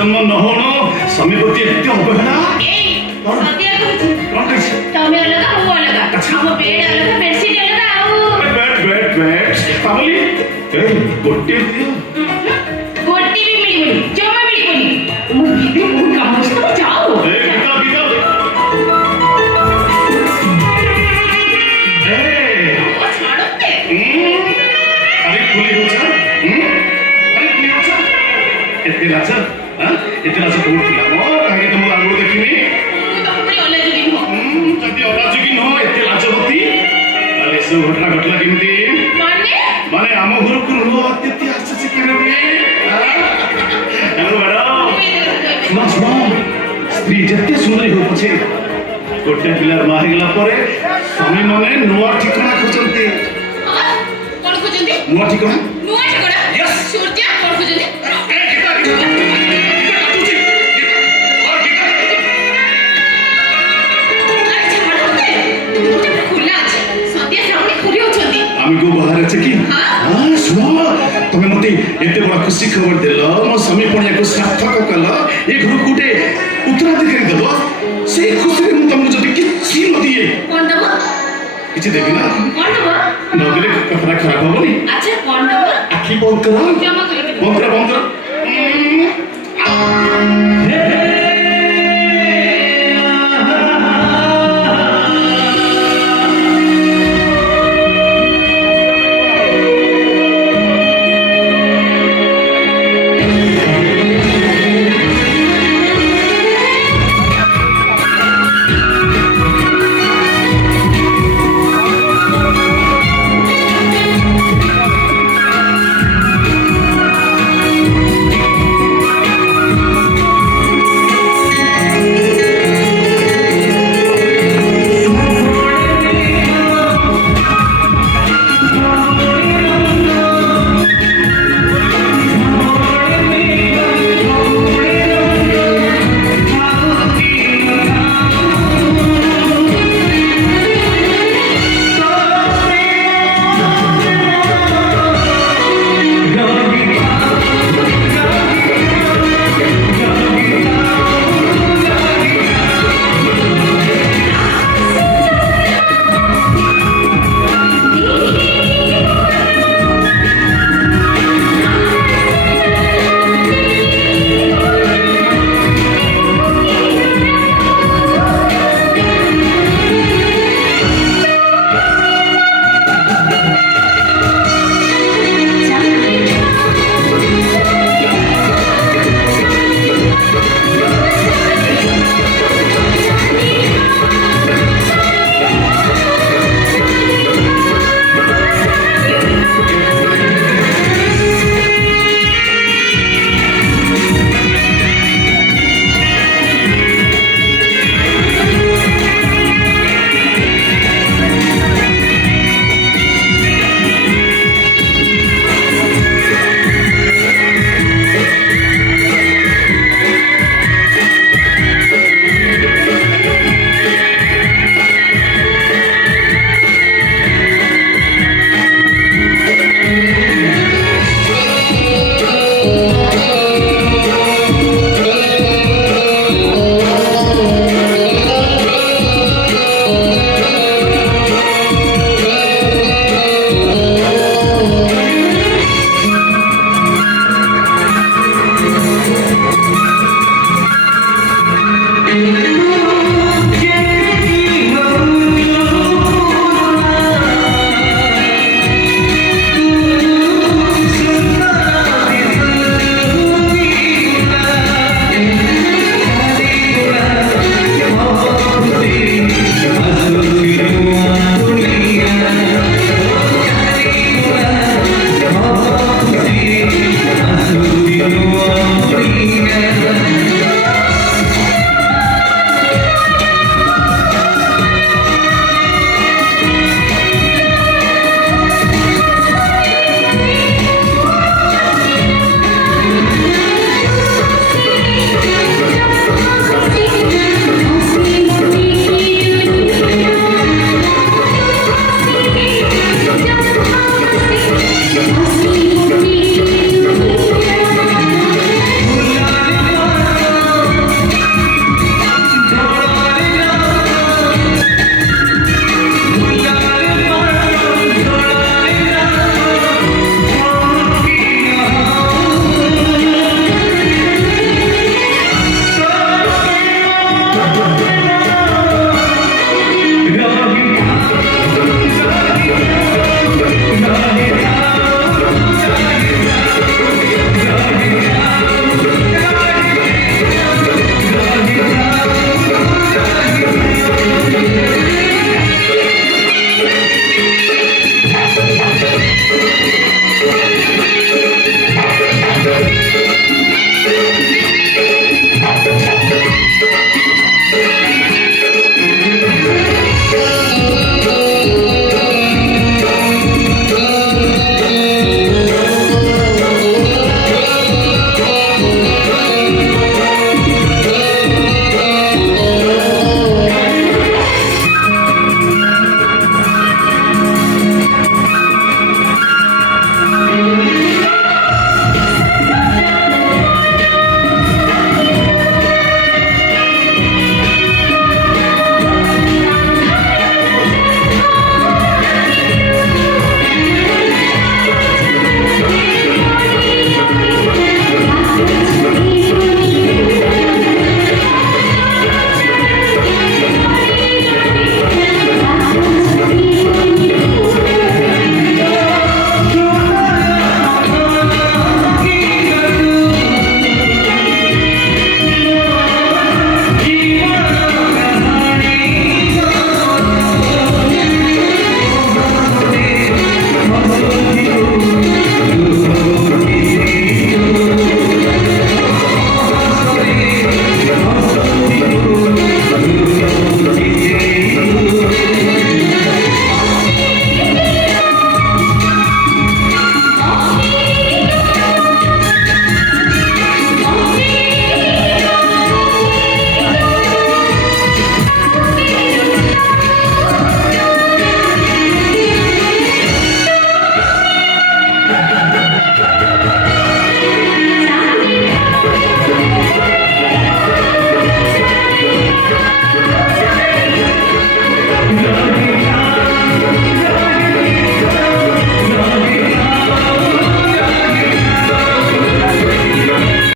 जन्म न होनो स्वामी प्रति एते अवहेला सत्य कहू तमे अलग हम अलग हम बेड अलग बेडशीट अलग आउ वेट पावली ए गोटे दियो गोटी भी मिली जमा मिली मु दीदी बहुत काम से तो जाओ ए बिता ए छाड़ो ते अरे फुली हो जा अरे फुली हो जा एते लाचा हां एते लाचा कोड थिला मो काहे तुम आगो देखिनी तो अपनी ओले जुगी हो जदी अराजुगी न एते लाचा होती अरे सब घटना घटला केमती माने आम घर को रो अत्यति आश्चर्य केने हेलो मैडम सुनो स्त्री जत्ते सुंदरी हो पछे गोटे पिलार मा हेगला परे स्वामी माने नुआ ठिकाना खोजंती कोन खोजंती नुआ ठिकाना यस सूर्य कोन खोजंती को बाहर আছে কি हां सुनो তুমি মতে এতে বড় খুশি খবর দেল মো স্বামী পণিয়া को सार्थक कल ए घर गुटे उत्तराधिकारी देबो সেই খুশি রে মু তুমি যদি কিছু ন দিয়ে কোন দেব কিছু দেবি না কোন দেব নগলে কথা খারাপ হবনি আচ্ছা কোন দেব আখি বন্ধ কর জমা করে বন্ধ কর